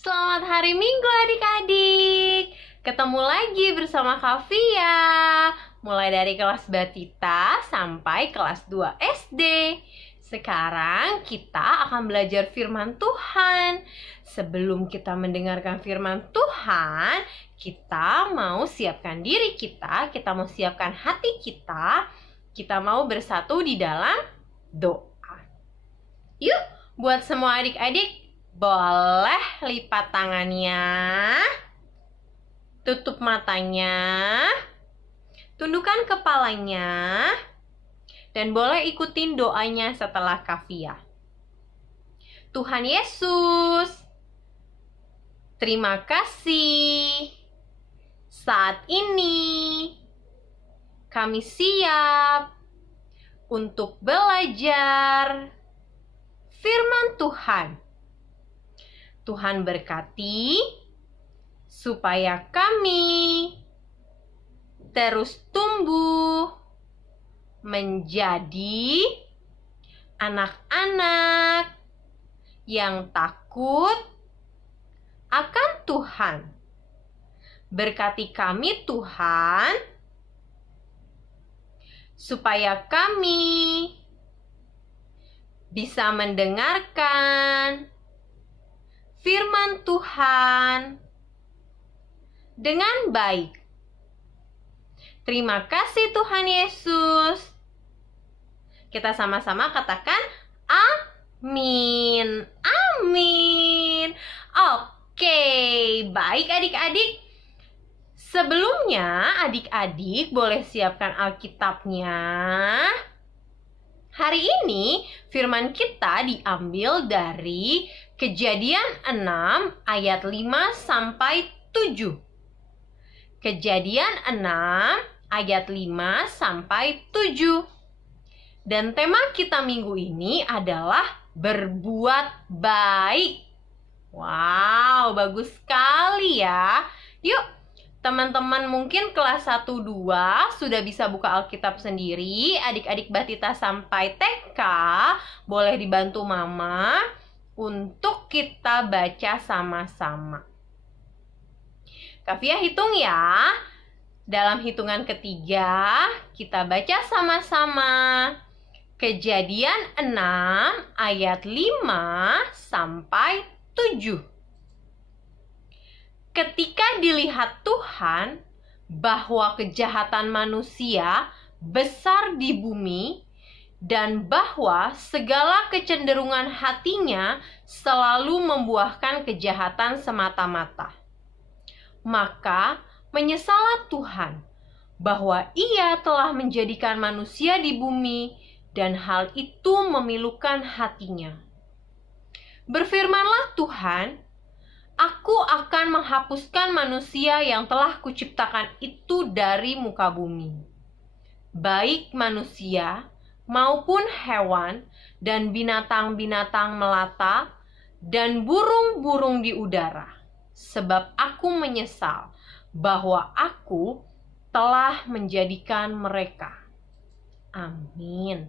Selamat hari Minggu adik-adik. Ketemu lagi bersama Kavia. Mulai dari kelas Batita sampai kelas 2 SD. Sekarang kita akan belajar firman Tuhan. Sebelum kita mendengarkan firman Tuhan, kita mau siapkan diri kita mau siapkan hati kita mau bersatu di dalam doa. Yuk, buat semua adik-adik, boleh lipat tangannya, tutup matanya, tundukkan kepalanya, dan boleh ikutin doanya setelah Kavia. Tuhan Yesus, terima kasih. Saat ini kami siap untuk belajar firman Tuhan. Tuhan berkati supaya kami terus tumbuh menjadi anak-anak yang takut akan Tuhan. Berkati kami Tuhan, supaya kami bisa mendengarkan firman Tuhan dengan baik. Terima kasih Tuhan Yesus. Kita sama-sama katakan amin. Amin. Oke, baik adik-adik. Sebelumnya adik-adik boleh siapkan Alkitabnya. Hari ini firman kita diambil dari Kejadian 6 ayat 5 sampai 7. Kejadian 6 ayat 5 sampai 7. Dan tema kita minggu ini adalah berbuat baik. Wow, bagus sekali ya. Yuk, teman-teman mungkin kelas 1-2 sudah bisa buka Alkitab sendiri. Adik-adik Batita sampai TK boleh dibantu Mama untuk kita baca sama-sama. Kavia hitung ya. Dalam hitungan ketiga, kita baca sama-sama. Kejadian 6 ayat 5 sampai 7. Ketika dilihat Tuhan bahwa kejahatan manusia besar di bumi, dan bahwa segala kecenderungan hatinya selalu membuahkan kejahatan semata-mata, maka menyesallah Tuhan bahwa Ia telah menjadikan manusia di bumi, dan hal itu memilukan hatinya. Berfirmanlah Tuhan, Aku akan menghapuskan manusia yang telah kuciptakan itu dari muka bumi, baik manusia maupun hewan dan binatang-binatang melata dan burung-burung di udara, sebab aku menyesal bahwa aku telah menjadikan mereka. Amin.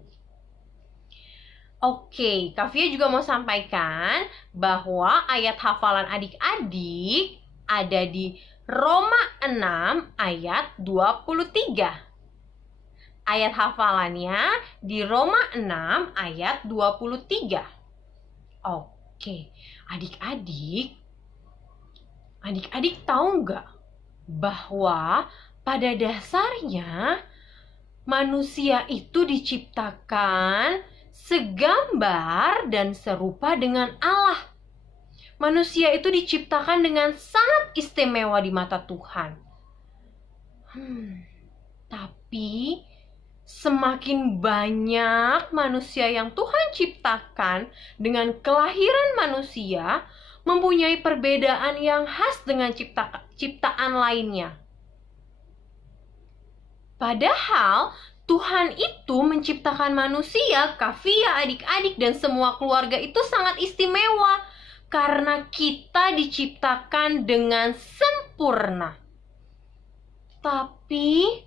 Oke, Kavia juga mau sampaikan bahwa ayat hafalan adik-adik ada di Roma 6 ayat 23. Ayat hafalannya di Roma 6 ayat 23. Oke, adik-adik tahu nggak bahwa pada dasarnya manusia itu diciptakan segambar dan serupa dengan Allah. Manusia itu diciptakan dengan sangat istimewa di mata Tuhan. Tapi semakin banyak manusia yang Tuhan ciptakan dengan kelahiran manusia mempunyai perbedaan yang khas dengan ciptaan lainnya. Padahal Tuhan itu menciptakan manusia, Kavia, adik-adik, dan semua keluarga itu sangat istimewa karena kita diciptakan dengan sempurna. Tapi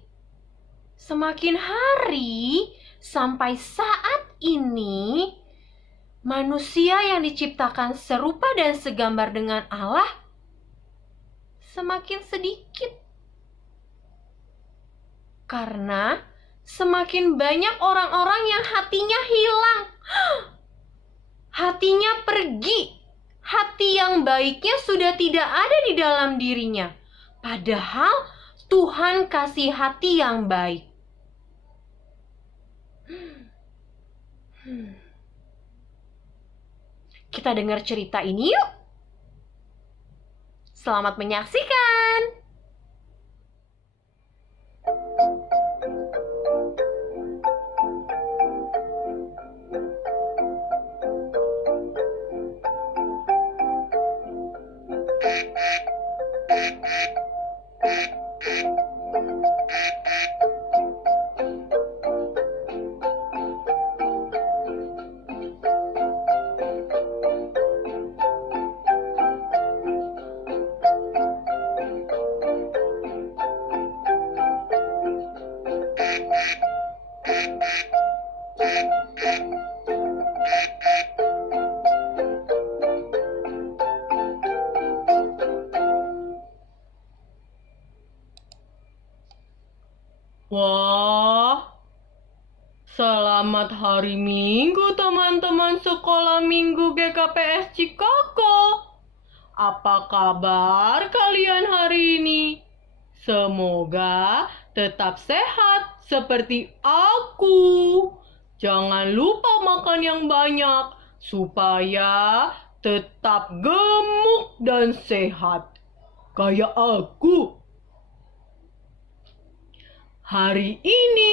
semakin hari sampai saat ini, manusia yang diciptakan serupa dan segambar dengan Allah semakin sedikit. Karena semakin banyak orang-orang yang hatinya hilang. Hatinya pergi. Hati yang baiknya sudah tidak ada di dalam dirinya. Padahal Tuhan kasih hati yang baik. Kita dengar cerita ini yuk. Selamat menyaksikan. Wah, selamat hari Minggu teman-teman sekolah Minggu GKPS Cikoko. Apa kabar kalian hari ini? Semoga tetap sehat seperti aku. Jangan lupa makan yang banyak supaya tetap gemuk dan sehat. Kayak aku. Hari ini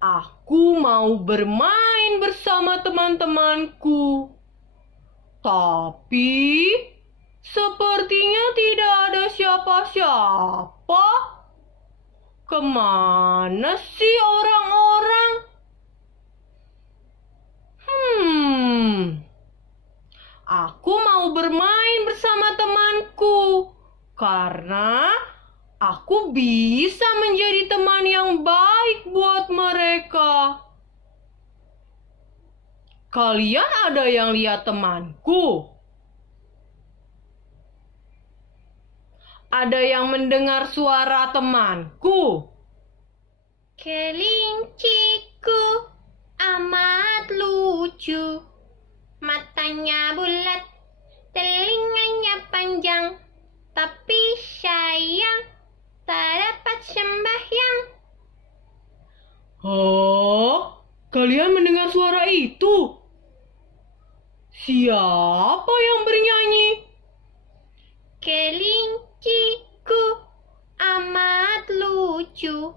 aku mau bermain bersama teman-temanku. Tapi sepertinya tidak ada siapa-siapa. Kemana sih orang-orang? Aku mau bermain bersama temanku karena aku bisa menjadi teman yang baik buat mereka. Kalian ada yang lihat temanku? Ada yang mendengar suara temanku? Kelinciku amat lucu. Matanya bulat, telinganya panjang. Tapi sayang, tak dapat sembahyang. Oh, kalian mendengar suara itu? Siapa yang bernyanyi? Kelinciku amat lucu.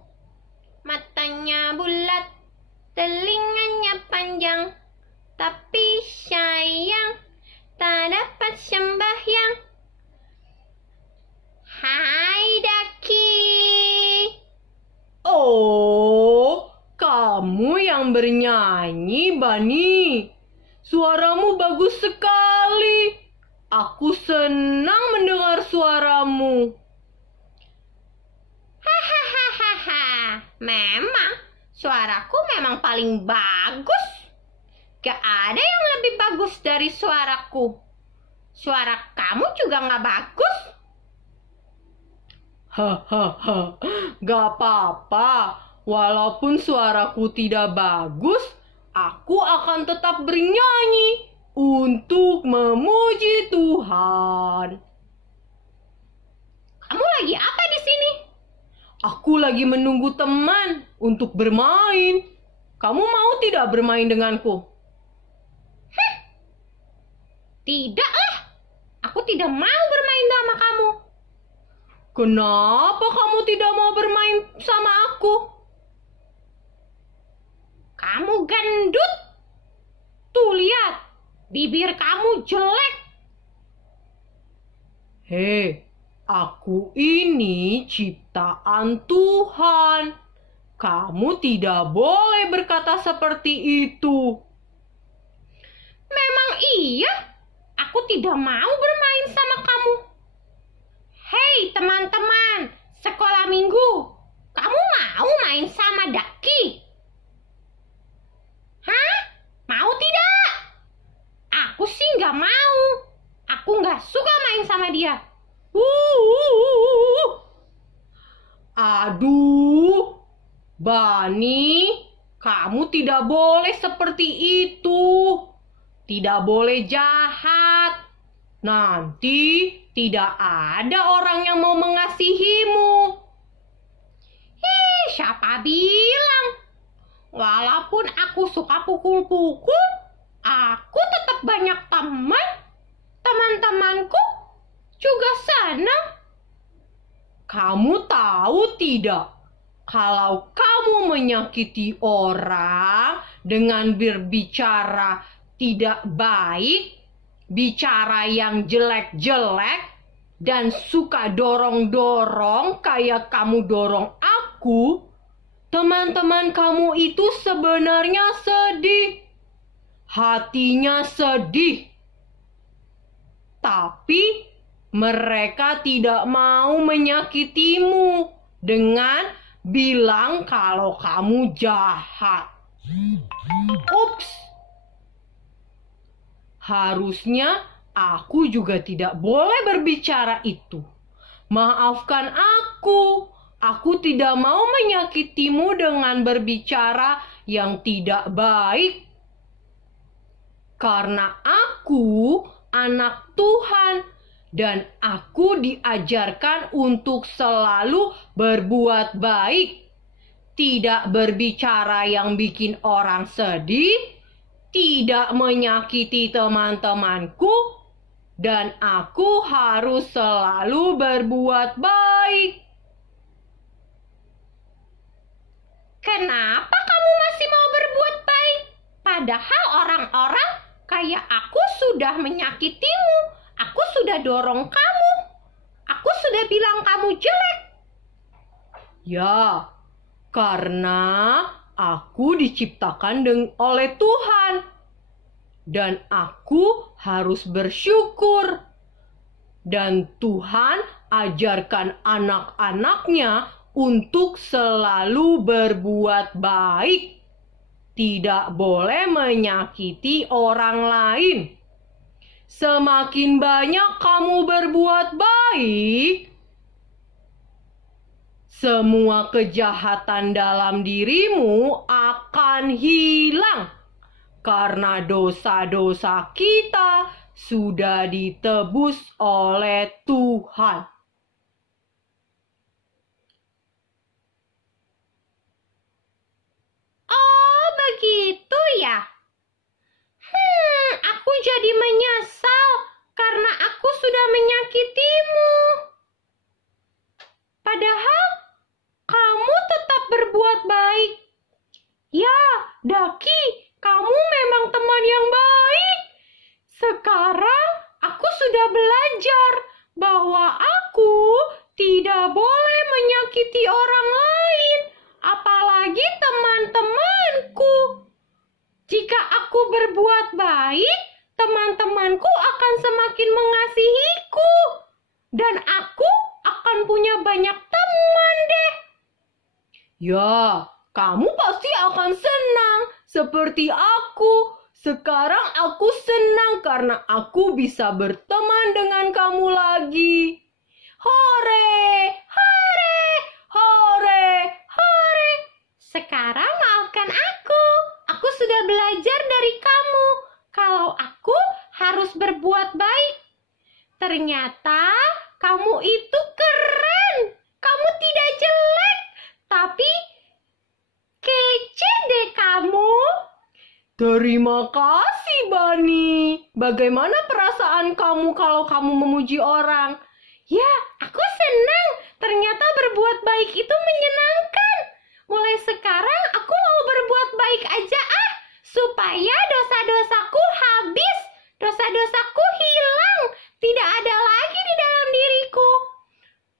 Matanya bulat, telinganya panjang. Tapi sayang, tak dapat sembahyang. Hai Daki. Oh, kamu yang bernyanyi, Bani. Suaramu bagus sekali. Aku senang mendengar suaramu. Hahaha, memang suaraku memang paling bagus. Gak ada yang lebih bagus dari suaraku. Suara kamu juga gak bagus. Hahaha, gak apa-apa. Walaupun suaraku tidak bagus, aku akan tetap bernyanyi untuk memuji Tuhan. Kamu lagi apa di sini? Aku lagi menunggu teman untuk bermain. Kamu mau tidak bermain denganku? Tidaklah, aku tidak mau bermain sama kamu. Kenapa kamu tidak mau bermain sama aku? Kamu gendut. Tuh lihat, bibir kamu jelek. Hei, aku ini ciptaan Tuhan. Kamu tidak boleh berkata seperti itu. Memang iya. Aku tidak mau bermain sama kamu. Hei teman-teman, sekolah minggu. Kamu mau main sama Daki? Hah? Mau tidak? Bani, kamu tidak boleh seperti itu. Tidak boleh jahat. Nanti tidak ada orang yang mau mengasihimu. Siapa bilang? Walaupun aku suka pukul-pukul, aku tetap banyak teman. Teman-temanku juga senang. Kamu tahu tidak? Kalau kamu menyakiti orang dengan berbicara tidak baik, bicara yang jelek-jelek, dan suka dorong-dorong kayak kamu dorong aku, teman-teman kamu itu sebenarnya sedih. Hatinya sedih. Tapi mereka tidak mau menyakitimu dengan bilang kalau kamu jahat. Ups. Harusnya aku juga tidak boleh berbicara itu. Maafkan aku. Aku tidak mau menyakitimu dengan berbicara yang tidak baik. Karena aku anak Tuhan. Dan aku diajarkan untuk selalu berbuat baik. Tidak berbicara yang bikin orang sedih. Tidak menyakiti teman-temanku. Dan aku harus selalu berbuat baik. Kenapa kamu masih mau berbuat baik? Padahal orang-orang kayak aku sudah menyakitimu. Aku sudah dorong kamu. Aku sudah bilang kamu jelek. Ya, karena aku diciptakan oleh Tuhan. Dan aku harus bersyukur. Dan Tuhan ajarkan anak-anaknya untuk selalu berbuat baik. Tidak boleh menyakiti orang lain. Semakin banyak kamu berbuat baik, semua kejahatan dalam dirimu akan hilang. Karena dosa-dosa kita sudah ditebus oleh Tuhan. Oh, begitu ya? Aku jadi menyesal karena aku sudah menyakitimu. Padahal kamu tetap berbuat baik. Ya, Daki, kamu memang teman yang baik. Sekarang aku sudah belajar bahwa aku tidak boleh menyakiti orang lain, apalagi teman-temanku. Jika aku berbuat baik, teman-temanku akan semakin mengasihiku. Dan aku akan punya banyak teman deh. Ya, kamu pasti akan senang seperti aku. Sekarang aku senang karena aku bisa berteman dengan kamu lagi. Hore, hore, hore, hore. Sekarang maafkan aku. Aku sudah belajar dari kamu. Kalau aku harus berbuat baik. Ternyata kamu itu keren. Kamu tidak jelek. Tapi kece deh kamu. Terima kasih, Bani. Bagaimana perasaan kamu kalau kamu memuji orang? Ya, aku senang. Ternyata berbuat baik itu menyenangkan. Mulai sekarang aku mau berbuat baik aja supaya dosa-dosaku habis. Dosa-dosaku hilang. Tidak ada lagi di dalam diriku.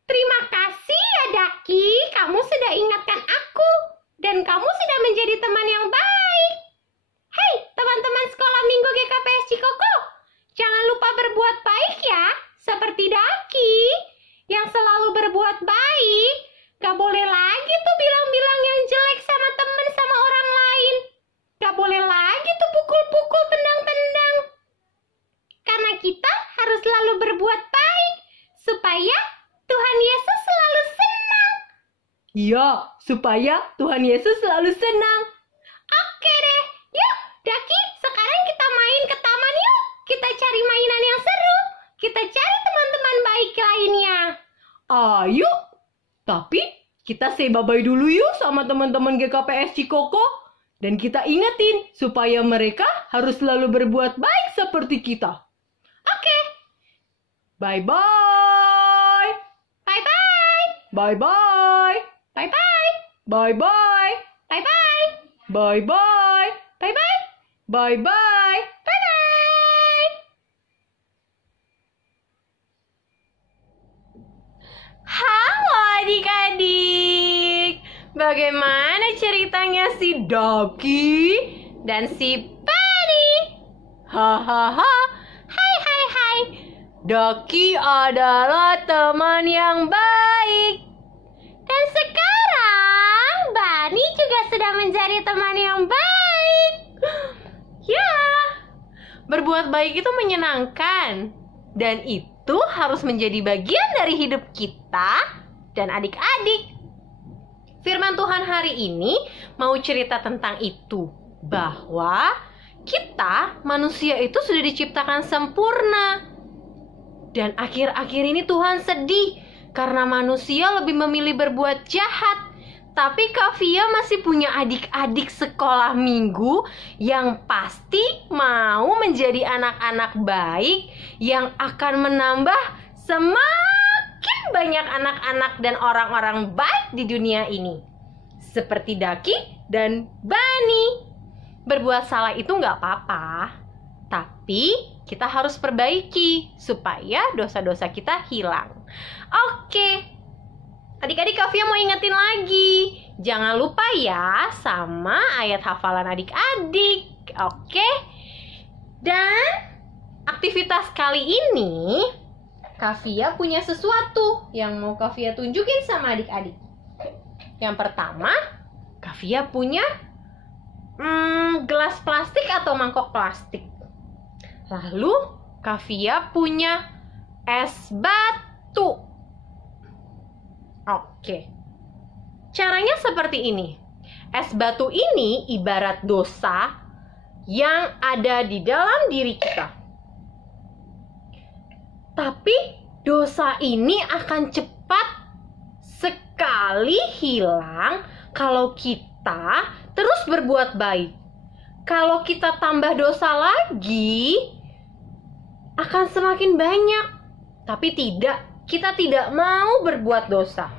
Terima kasih ya Daki. Kamu sudah ingatkan aku. Dan kamu sudah menjadi teman yang baik. Hei, teman-teman sekolah Minggu GKPS Cikoko. Jangan lupa berbuat baik ya. Seperti Daki. Yang selalu berbuat baik. Gak boleh lagi tuh bilang-bilang yang jelek sama temen sama orang lain. Gak boleh lagi tuh pukul-pukul, tendang-tendang. Karena kita Ya, supaya Tuhan Yesus selalu senang. Oke deh, yuk Daki, sekarang kita main ke taman yuk. Kita cari mainan yang seru. Kita cari teman-teman baik lainnya. Ayo, tapi kita say bye-bye dulu yuk sama teman-teman GKPS Cikoko. Dan kita ingetin supaya mereka harus selalu berbuat baik seperti kita. Oke. Bye-bye. Bye-bye. Bye-bye. Bye-bye. Bye-bye. Bye-bye. Bye-bye. Bye-bye. Bye-bye. Bye-bye. Halo adik-adik. Bagaimana ceritanya si Daki dan si Bunny? Hahaha. Hai hai hai. Daki adalah teman yang baik. Dan sekarang Bunny juga sudah menjadi teman yang baik. Ya, berbuat baik itu menyenangkan. Dan itu harus menjadi bagian dari hidup kita dan adik-adik. Firman Tuhan hari ini mau cerita tentang itu. Bahwa kita manusia itu sudah diciptakan sempurna. Dan akhir-akhir ini Tuhan sedih karena manusia lebih memilih berbuat jahat. Tapi Kavia masih punya adik-adik sekolah minggu yang pasti mau menjadi anak-anak baik yang akan menambah semakin banyak anak-anak dan orang-orang baik di dunia ini. Seperti Daki dan Bunny. Berbuat salah itu nggak apa-apa. Tapi kita harus perbaiki supaya dosa-dosa kita hilang. Oke. Adik-adik, Kavia mau ingetin lagi. Jangan lupa ya sama ayat hafalan adik-adik. Oke. Dan aktivitas kali ini Kavia punya sesuatu yang mau Kavia tunjukin sama adik-adik. Yang pertama, Kavia punya gelas plastik atau mangkok plastik. Lalu Kavia punya es batu. Oke. Caranya seperti ini. Es batu ini ibarat dosa yang ada di dalam diri kita. Tapi dosa ini akan cepat sekali hilang kalau kita terus berbuat baik. Kalau kita tambah dosa lagi, akan semakin banyak. Tapi tidak. Kita tidak mau berbuat dosa.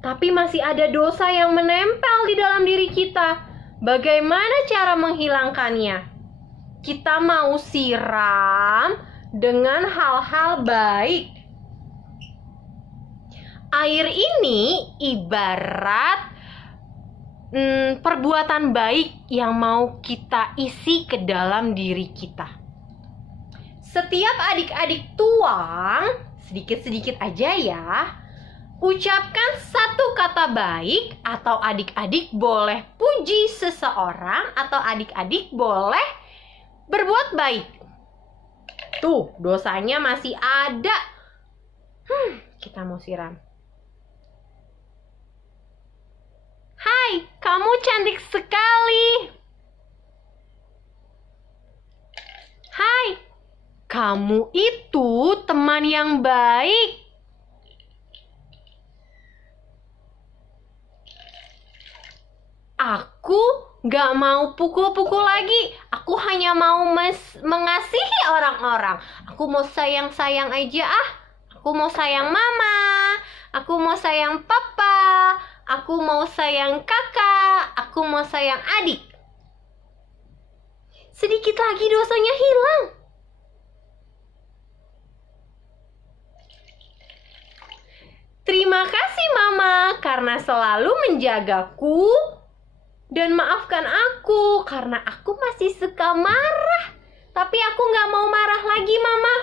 Tapi masih ada dosa yang menempel di dalam diri kita. Bagaimana cara menghilangkannya? Kita mau siram dengan hal-hal baik. Air ini ibarat perbuatan baik yang mau kita isi ke dalam diri kita. Setiap adik-adik tuang sedikit-sedikit aja ya. Ucapkan satu kata baik atau adik-adik boleh puji seseorang atau adik-adik boleh berbuat baik. Tuh, dosanya masih ada. Kita mau siram. Hai, kamu cantik sekali. Hai, kamu itu teman yang baik. Aku gak mau pukul-pukul lagi. Aku hanya mau mengasihi orang-orang. Aku mau sayang-sayang aja ah. Aku mau sayang mama. Aku mau sayang papa. Aku mau sayang kakak. Aku mau sayang adik. Sedikit lagi dosanya hilang. Terima kasih mama karena selalu menjagaku. Dan maafkan aku karena aku masih suka marah. Tapi aku gak mau marah lagi mama.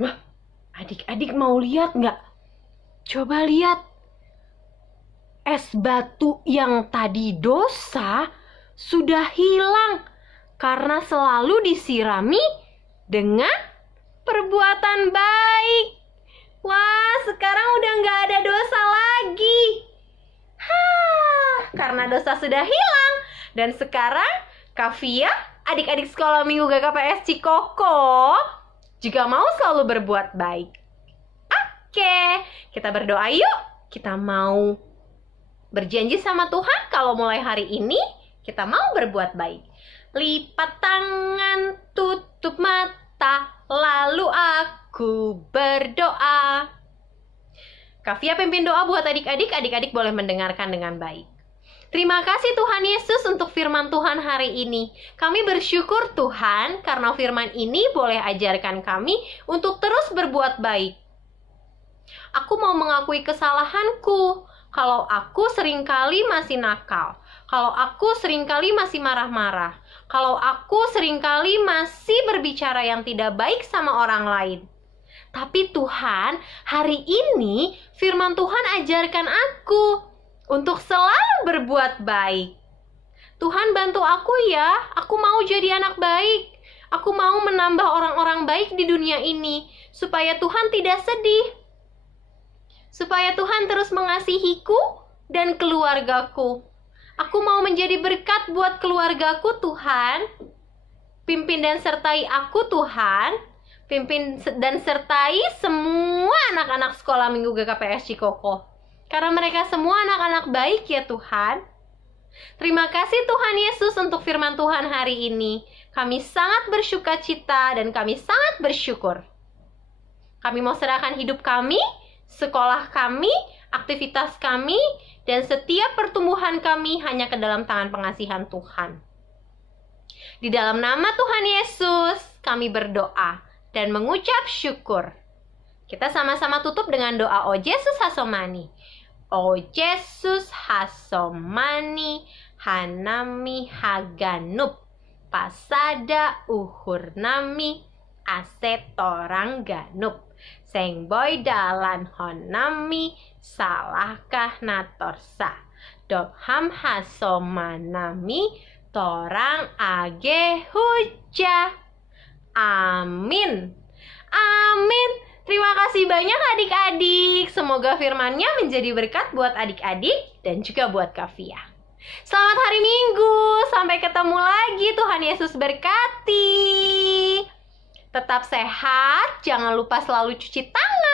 Wah, adik-adik mau lihat gak? Coba lihat. Es batu yang tadi dosa sudah hilang. Karena selalu disirami dengan perbuatan baik. Wah, sekarang udah nggak ada dosa lagi. Karena dosa sudah hilang. Dan sekarang Kavia, adik-adik sekolah minggu GKPS Cikoko, juga mau selalu berbuat baik. Oke, kita berdoa yuk. Kita mau berjanji sama Tuhan kalau mulai hari ini kita mau berbuat baik. Lipat tangan, tutup mata, lalu aku berdoa. Kavia pimpin doa buat adik-adik. Adik-adik boleh mendengarkan dengan baik. Terima kasih Tuhan Yesus untuk firman Tuhan hari ini. Kami bersyukur Tuhan karena firman ini boleh ajarkan kami untuk terus berbuat baik. Aku mau mengakui kesalahanku. Kalau aku seringkali masih nakal. Kalau aku seringkali masih marah-marah. Kalau aku seringkali masih berbicara yang tidak baik sama orang lain. Tapi Tuhan, hari ini firman Tuhan ajarkan aku untuk selalu berbuat baik. Tuhan bantu aku ya, aku mau jadi anak baik. Aku mau menambah orang-orang baik di dunia ini, supaya Tuhan tidak sedih. Supaya Tuhan terus mengasihiku dan keluargaku. Aku mau menjadi berkat buat keluargaku Tuhan. Pimpin dan sertai aku Tuhan. Pimpin dan sertai semua anak-anak sekolah minggu GKPS Cikoko. Karena mereka semua anak-anak baik ya Tuhan. Terima kasih Tuhan Yesus untuk firman Tuhan hari ini. Kami sangat bersukacita dan kami sangat bersyukur. Kami mau serahkan hidup kami, sekolah kami, aktivitas kami, dan setiap pertumbuhan kami hanya ke dalam tangan pengasihan Tuhan. Di dalam nama Tuhan Yesus, kami berdoa dan mengucap syukur. Kita sama-sama tutup dengan doa O Yesus Hasomani. O Yesus Hasomani, Hanami Haganup, Pasada Uhur Nami, Asetorang Ganup. Seng boy dalan honami, salahkah natorsa. Doham hasomanami, torang age huja. Amin. Amin. Terima kasih banyak adik-adik. Semoga firman-Nya menjadi berkat buat adik-adik dan juga buat Kavia. Selamat hari Minggu. Sampai ketemu lagi. Tuhan Yesus berkati. Tetap sehat, jangan lupa selalu cuci tangan.